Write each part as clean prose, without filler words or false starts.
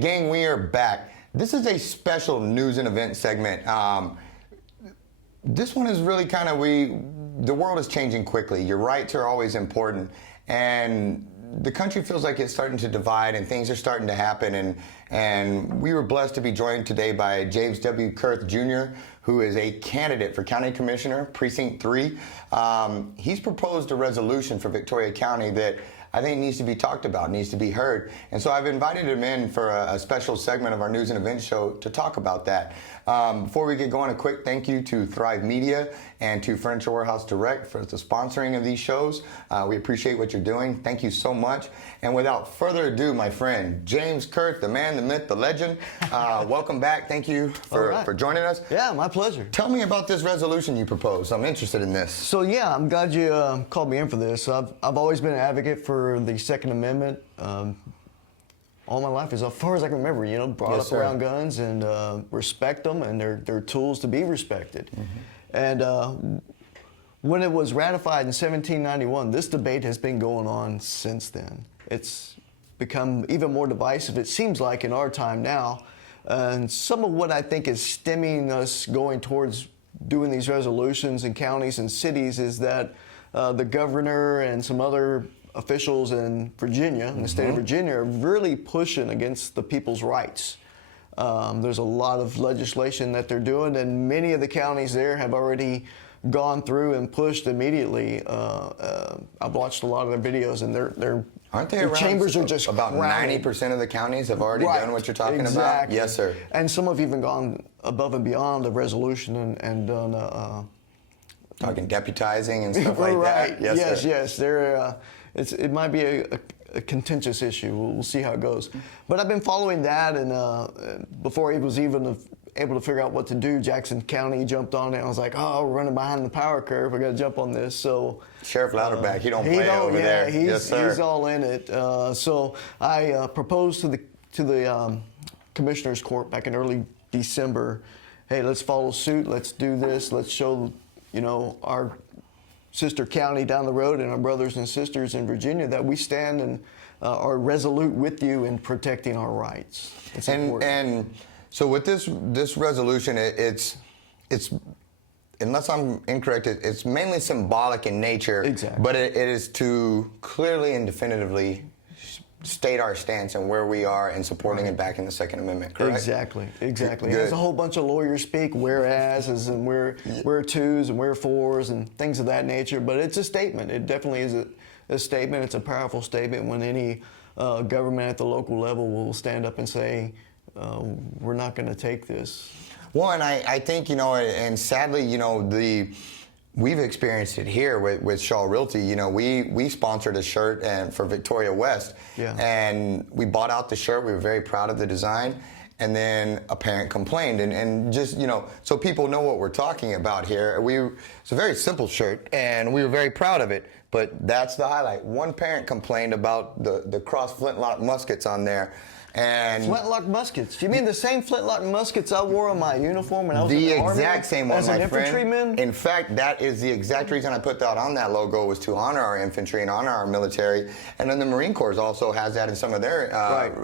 gang, we are back. This is a special news and event segment. This one is really kind of, the world is changing quickly. Your rights are always important. And the country feels like it's starting to divide and things are starting to happen. And we were blessed to be joined today by James W. Kurth Jr., who is a candidate for County Commissioner, Precinct 3. He's proposed a resolution for Victoria County that I think needs to be talked about, needs to be heard. And so I've invited him in for a special segment of our news and event show to talk about that. Before we get going, a quick thank you to Thrive Media and to Furniture Warehouse Direct for the sponsoring of these shows. We appreciate what you're doing. Thank you so much. And without further ado, my friend, James Kurth, the man, the myth, the legend. Welcome back. Thank you for joining us. Yeah, my pleasure. Tell me about this resolution you proposed. I'm interested in this. So yeah, I'm glad you called me in for this. I've always been an advocate for the Second Amendment. All my life, as far as I can remember, you know, brought up around guns and respect them, and they're tools to be respected. Mm-hmm. And when it was ratified in 1791, this debate has been going on since then. It's become even more divisive, it seems like, in our time now. And some of what I think is stemming us going towards doing these resolutions in counties and cities is that the governor and some other officials in Virginia, in the state of Virginia, are really pushing against the people's rights. There's a lot of legislation that they're doing, and many of the counties there have already gone through and pushed immediately. I've watched a lot of their videos, and their chambers are just about crowded. 90% of the counties have already done what you're talking about? Yes, sir. And some have even gone above and beyond the resolution and done talking deputizing and stuff like that. Yes. They're it might be a contentious issue. We'll see how it goes. But I've been following that, and before he was even able to figure out what to do, Jackson County jumped on it. I was like, oh, we're running behind the power curve. We got to jump on this. So Sheriff Louderback, he don't play over there. He's all in it. So I proposed to the Commissioner's Court back in early December. Hey, let's follow suit. Let's do this. Let's show, you know, our sister county down the road and our brothers and sisters in Virginia that we stand and are resolute with you in protecting our rights. It's important. And so with this resolution, it's unless I'm incorrect, it's mainly symbolic in nature. Exactly. But it is to clearly and definitively state our stance and where we are in supporting and backing the Second Amendment, correct? Exactly. Good. There's a whole bunch of lawyers speak whereases and where twos and where fours and things of that nature, but it's a statement. It definitely is a statement. It's a powerful statement when any government at the local level will stand up and say, we're not going to take this. Well, and I think, you know, and sadly, you know, we've experienced it here with Shaw Realty. You know, we sponsored a shirt for Victoria West, and we bought out the shirt. We were very proud of the design, and then a parent complained, and just, you know, so people know what we're talking about here. It's a very simple shirt, and we were very proud of it. But that's the highlight. One parent complained about the cross flintlock muskets on there. And flintlock muskets? You mean the same flintlock muskets I wore on my uniform when I was in the Army? The exact same one, as an infantryman? In fact, that is the exact reason I put that on that logo, was to honor our infantry and honor our military. And then the Marine Corps also has that in some of their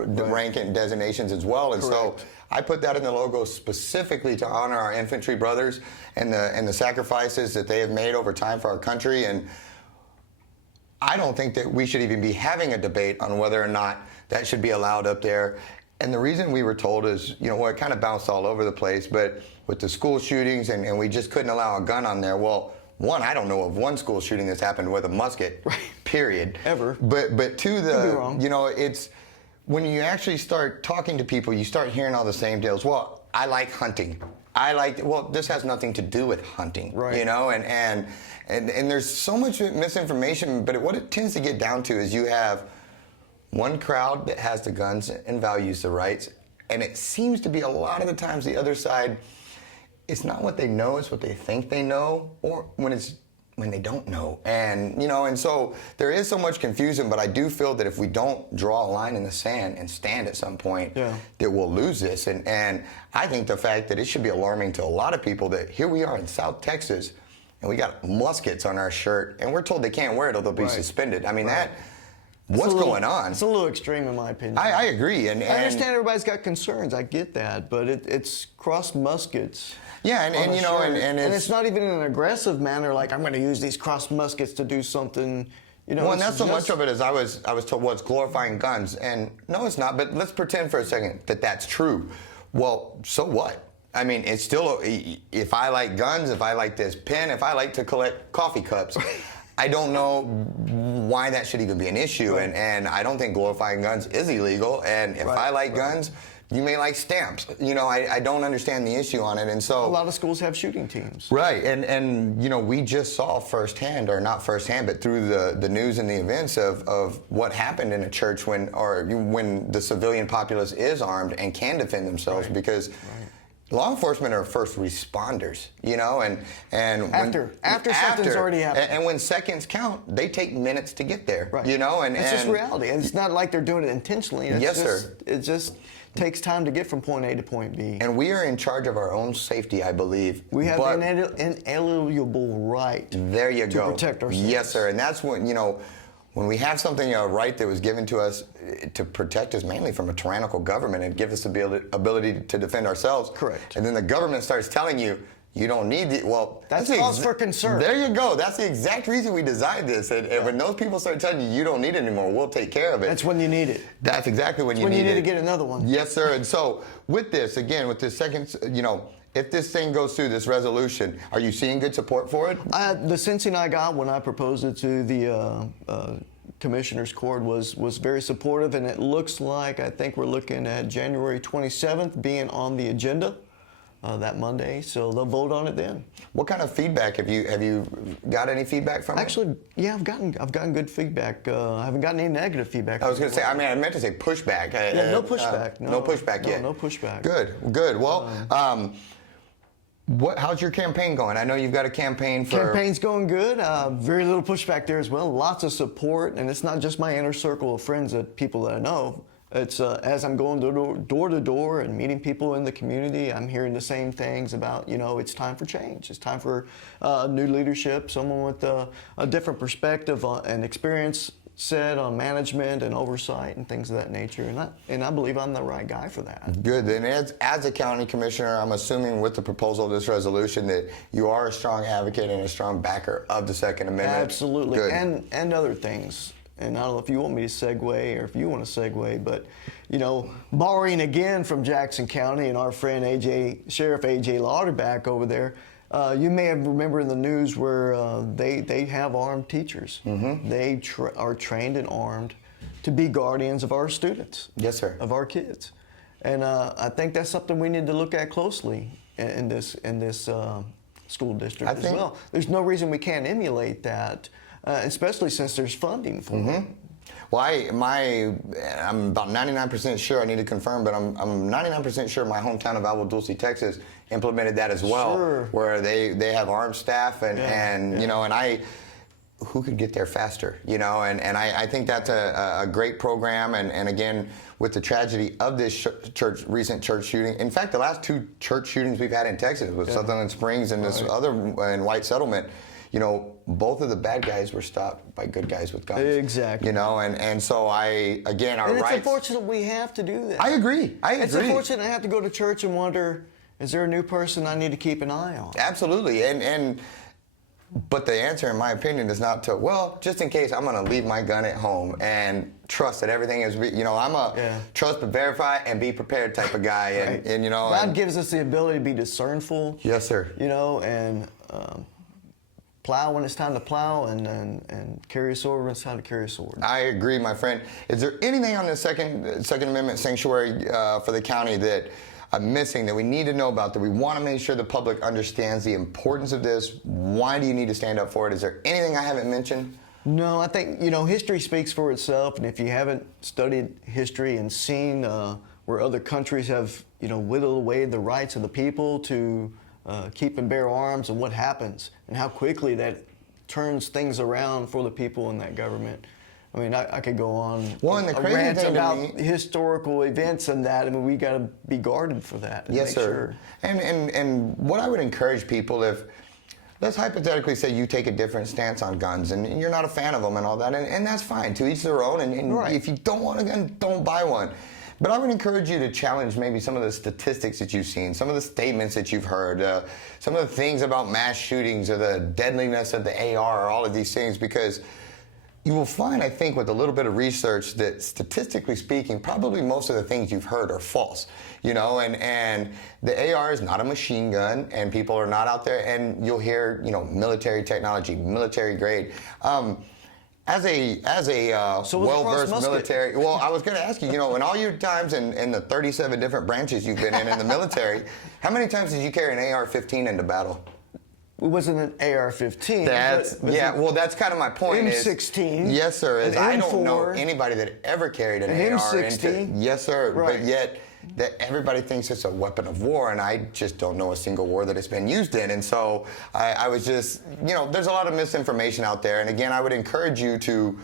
rank and designations as well. And so I put that in the logo specifically to honor our infantry brothers and the sacrifices that they have made over time for our country. And I don't think that we should even be having a debate on whether or not that should be allowed up there. And the reason we were told is, you know, well, it kind of bounced all over the place, but with the school shootings and we just couldn't allow a gun on there. Well, one, I don't know of one school shooting that's happened with a musket, period. Ever. But two, Could be wrong. you know, it's when you actually start talking to people, you start hearing all the same deals. Well, I like hunting. Well, this has nothing to do with hunting, you know, and there's so much misinformation, but what it tends to get down to is you have one crowd that has the guns and values the rights, and it seems to be a lot of the times the other side, it's not what they know, it's what they think they know, or when they don't know. And, you know, and so there is so much confusion, but I do feel that if we don't draw a line in the sand and stand at some point, that we'll lose this. And I think the fact that it should be alarming to a lot of people that here we are in South Texas, and we got muskets on our shirt, and we're told they can't wear it or they'll be suspended. I mean, what's going on? It's a little extreme in my opinion. I agree. And I understand everybody's got concerns. I get that. But it's crossed muskets. Yeah, and you know, and it's not even in an aggressive manner like I'm going to use these crossed muskets to do something. You know, well, and that's so much of it as I was told, well, it's glorifying guns. And no, it's not. But let's pretend for a second that that's true. Well, so what? I mean, it's still, if I like guns, if I like this pen, if I like to collect coffee cups, I don't know why that should even be an issue. Right. And I don't think glorifying guns is illegal. And if I like guns, you may like stamps. You know, I don't understand the issue on it. And so a lot of schools have shooting teams. Right. And you know, we just saw firsthand, or not firsthand, but through the news and the events of what happened in a church when the civilian populace is armed and can defend themselves, because law enforcement are first responders, you know, and after something's already happened. And when seconds count, they take minutes to get there, right. you know, and it's just reality. And it's not like they're doing it intentionally. It's sir. It just takes time to get from point A to point B. And we are in charge of our own safety, I believe. We have an inalienable right. There you go. To protect ourselves. Yes, sir. And that's when, you know, when we have something, a right that was given to us to protect us mainly from a tyrannical government and give us the ability to defend ourselves. Correct. And then the government starts telling you, you don't need it. Well, that's cause for concern. There you go. That's the exact reason we designed this. And when those people start telling you, you don't need it anymore, we'll take care of it. That's when you need it. That's exactly when you need it. When you need to get another one. Yes, sir. And so with this, again, with this second, you know, if this thing goes through, this resolution, are you seeing good support for it? The sensing I got when I proposed it to the Commissioner's Court was very supportive, and it looks like, I think we're looking at January 27th being on the agenda that Monday, so they'll vote on it then. What kind of feedback have you got? Any feedback from it? Actually, yeah, I've gotten good feedback. I haven't gotten any negative feedback. I was going to say, I mean, I meant to say pushback. Yeah, no pushback. No pushback yet. No pushback. Good. Well, how's your campaign going? I know you've got a campaign for... Campaign's going good. Very little pushback there as well. Lots of support, and it's not just my inner circle of friends, people that I know. It's as I'm going door to door and meeting people in the community, I'm hearing the same things about, you know, it's time for change. It's time for new leadership, someone with a different perspective and experience set on management and oversight and things of that nature. And I believe I'm the right guy for that. Good. Then as a county commissioner, I'm assuming with the proposal of this resolution that you are a strong advocate and a strong backer of the Second Amendment. Absolutely. Good. And other things. And I don't know if you want me to segue or if you want to segue, but, you know, borrowing again from Jackson County and our friend Sheriff A.J. Lauderback over there, you may have remembered in the news where they have armed teachers. Mm-hmm. They are trained and armed to be guardians of our students. Yes, sir. Of our kids. And I think that's something we need to look at closely in this school district as well. There's no reason we can't emulate that. Especially since there's funding for it. Well, I'm about 99% sure, I need to confirm, but I'm 99% sure my hometown of Alva Dulce, Texas, implemented that as well, sure. Where they have armed staff and you know, and who could get there faster, you know, and I think that's a great program, and again, with the tragedy of this recent church shooting. In fact, the last two church shootings we've had in Texas with Sutherland Springs and this other in White Settlement, you know, both of the bad guys were stopped by good guys with guns. Exactly. You know, and so our rights... It's unfortunate we have to do this. I agree. It's unfortunate I have to go to church and wonder, is there a new person I need to keep an eye on? Absolutely. But the answer, in my opinion, is not to, well, just in case, I'm going to leave my gun at home and trust that everything is, you know, I'm a trust but verify and be prepared type of guy. And you know... God gives us the ability to be discernful. Yes, sir. You know, and... plow when it's time to plow, and carry a sword when it's time to carry a sword. I agree, my friend. Is there anything on the Second Amendment sanctuary for the county that I'm missing, that we need to know about, that we want to make sure the public understands the importance of this? Why do you need to stand up for it? Is there anything I haven't mentioned? No, I think, you know, history speaks for itself, and if you haven't studied history and seen where other countries have, you know, whittled away the rights of the people to keep and bear arms, and what happens and how quickly that turns things around for the people in that government. I mean, I could go on and the a crazy rant thing about to me, historical events and that. I mean, we got to be guarded for that. Yes, sir. Sure. And what I would encourage people, if let's hypothetically say you take a different stance on guns and you're not a fan of them and all that, and that's fine. To each their own, and Right. if you don't want a gun, don't buy one. But I would encourage you to challenge maybe some of the statistics that you've seen, some of the statements that you've heard, some of the things about mass shootings or the deadliness of the AR or all of these things, because you will find, I think, with a little bit of research that statistically speaking, probably most of the things you've heard are false, you know, and the AR is not a machine gun, and people are not out there, and you'll hear, you know, military technology, military grade. As a well-versed military, well, I was going to ask you, you know, in all your times in the 37 different branches you've been in the military, how many times did you carry an AR-15 into battle? It wasn't an AR-15. Well, that's kind of my point. M16. Yes, sir. An I don't M4, know anybody that ever carried an AR M16. Yes, sir. Right. But yet, that everybody thinks it's a weapon of war, and I just don't know a single war that it's been used in. And so I was just, you know, there's a lot of misinformation out there. And again, I would encourage you to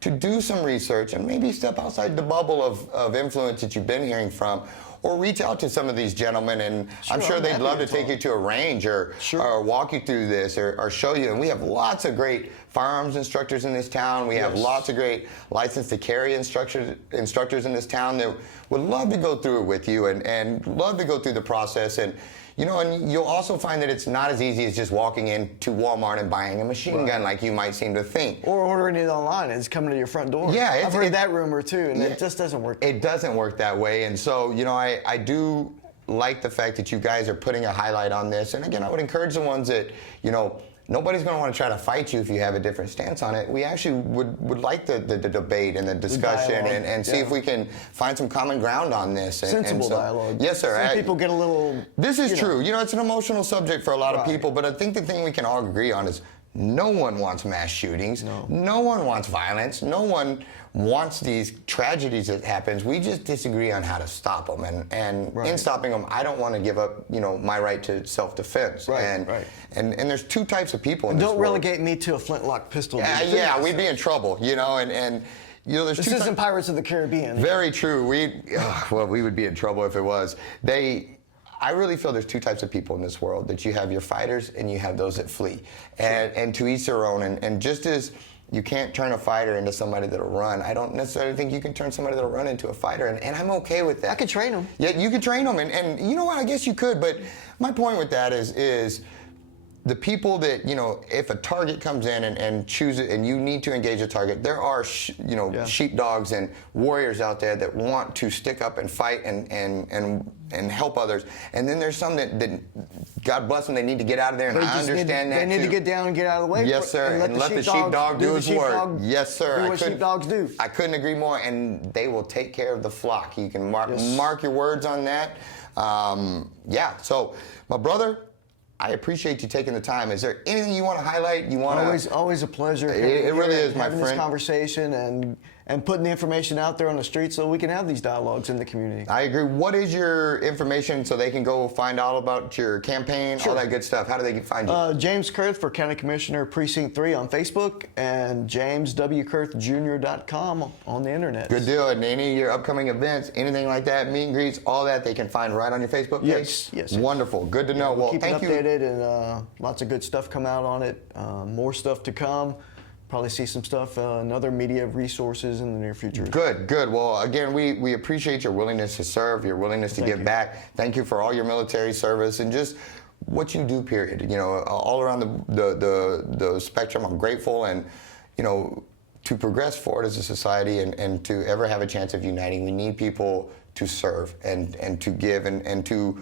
do some research and maybe step outside the bubble of influence that you've been hearing from, or reach out to some of these gentlemen, and I'm sure they'd love to take you to a range or walk you through this or show you. And we have lots of great firearms instructors in this town. We have lots of great license to carry instructors in this town that would love to go through it with you and love to go through the process. And you know, and you'll also find that it's not as easy as just walking into Walmart and buying a machine gun like you might seem to think. Or ordering it online and it's coming to your front door. Yeah. I've heard that rumor too, and it just doesn't work. It doesn't work that way. And so, you know, I do like the fact that you guys are putting a highlight on this. And again, I would encourage the ones that, you know, nobody's going to want to try to fight you if you have a different stance on it. We actually would like the debate and the discussion and see if we can find some common ground on this. Sensible dialogue. Yes, sir. Some people get a little... This is true. You know, it's an emotional subject for a lot of people, but I think the thing we can all agree on is no one wants mass shootings. No one wants violence. No one wants these tragedies that happens. We just disagree on how to stop them. And in stopping them, I don't want to give up, you know, my right to self-defense. And there's two types of people in this world. Don't relegate me to a flintlock pistol. Yeah, we'd be in trouble, you know, and you know, there's this isn't Pirates of the Caribbean. Very true. Well, we would be in trouble if it was. I really feel there's two types of people in this world, that you have your fighters and you have those that flee. And to each their own. And just as you can't turn a fighter into somebody that'll run, I don't necessarily think you can turn somebody that'll run into a fighter. And I'm okay with that. I could train them. Yeah, you could train them. And you know what? I guess you could. But my point with that is the people that, you know, if a target comes in and choose it and you need to engage a target, there are, sheepdogs and warriors out there that want to stick up and fight and help others. And then there's some that God bless them, they need to get out of there, and I understand that They need to get down and get out of the way. Yes, sir. And let the sheepdog do his work. Yes, sir. Do what sheepdogs do. I couldn't agree more. And they will take care of the flock. You can mark your words on that. So, my brother, I appreciate you taking the time. Is there anything you want to highlight? Always a pleasure. It really is, my having friend. This conversation and putting the information out there on the street so we can have these dialogues in the community. I agree. What is your information so they can go find out about your campaign, all that good stuff? How do they find you? James Kurth for County Commissioner Precinct 3 on Facebook, and jameswkurthjr.com on the internet. Good deal. And any of your upcoming events, anything like that, meet and greets, all that, they can find right on your Facebook page? Yes. Wonderful. Good to know. We'll keep thank it you. updated, and lots of good stuff come out on it. More stuff to come. Probably see some stuff in other media resources in the near future. Good. Well, again, we appreciate your willingness to serve, your willingness to give back. Thank you for all your military service and just what you do, period. You know, all around the spectrum, I'm grateful. And, you know, to progress forward as a society and to ever have a chance of uniting, we need people to serve and to give and to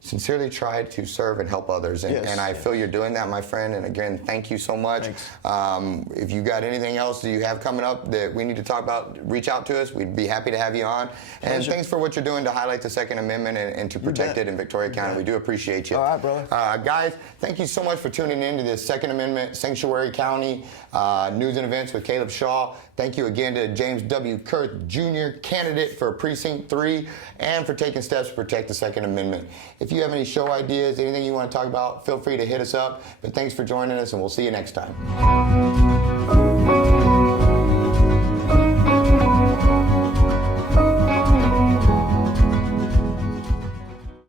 sincerely try to serve and help others. And I feel you're doing that, my friend. And again, thank you so much. If you got anything else that you have coming up that we need to talk about, reach out to us. We'd be happy to have you on. And thanks for what you're doing to highlight the Second Amendment and to protect it in Victoria County. We do appreciate you. All right, brother. Guys, thank you so much for tuning in to this Second Amendment Sanctuary County News and Events with Caleb Shaw. Thank you again to James W. Kurth, Jr., candidate for Precinct 3, and for taking steps to protect the Second Amendment. If you have any show ideas, anything you want to talk about, feel free to hit us up. But thanks for joining us, and we'll see you next time.